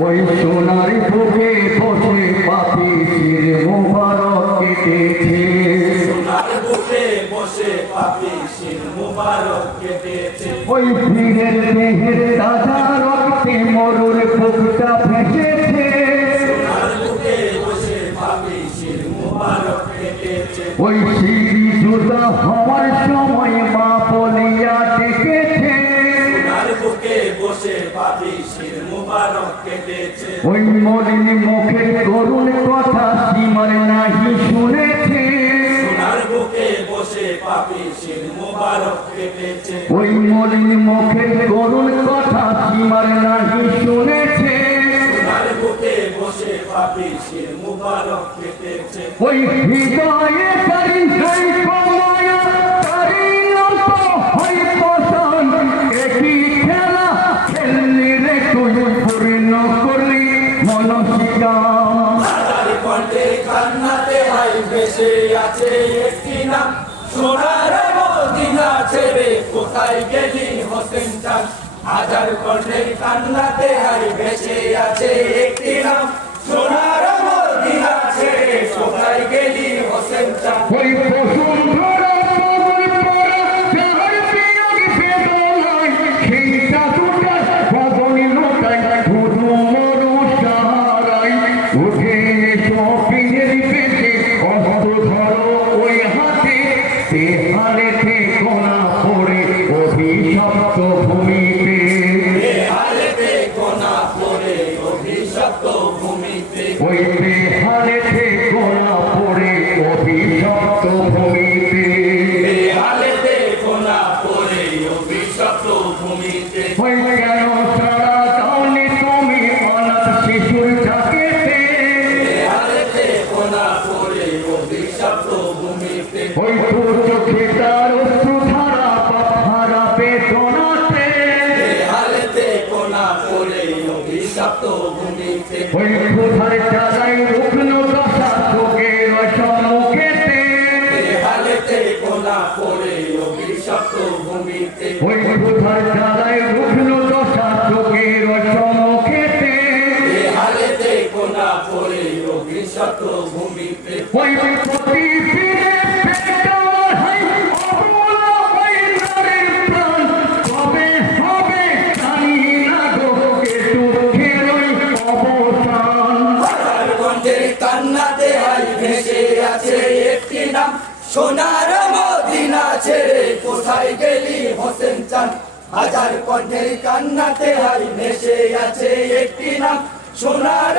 ওই সোনার বুকে বসে পাপি শির মুবারক কেটেছে কেটেছে ওই পীরের দেহের তাজা রক্তে মরুর বুকটা ভেসেছে ওই সিঁড়ি জুতা হওয়ার সময় ওই মলিন মুখের করুণ কথা সীমার নাহি শুনেছে। ওই মলিন মুখের করুণ কথা সীমার নাহি শুনেছে। ওই হৃদয়ে কণ্ঠে কান্নাতে হাই ভেসে আছে একটি নাম। সোনার মদিনা ছেড়ে কোথায় গেলি হোসেন চাঁদ? হাজার কণ্ঠে কান্নাতে হাই ভেসে আছে একটি নাম। সোনার মদিনা ছেড়ে কোথায় গেলি হোসেন ওই দেহালে কোনা পড়ে অভিশপ্ত ভূমিতে। ওই বেহালেতে কোনা পড়ে অভিশপ্ত ভূমিতে। এ কোনা পড়ে অভিশপ্ত ভূমিতে। ওই কেন অভিশপ্ত ভূমিতে ওই ক্ষুধার চালাই উগ্ন দশা চোখের সম্মুখেতে হালেতে কোনা পড়ে অভিশপ্ত ভূমিতে ওই ক্ষুধার চালাই উগ্ন দশা চোখের সম্মুখেতে হালেতে কোনা পড়ে অভিশপ্ত ভূমিতে ওই প্রতি ভেসে আছে একটি নাম, সোনার মদিনা আছে। কোথায় গেলি হোসেন চান? হাজার কণ্ঠে কান্নাতে হাই মেশে আছে একটি নাম, সোনার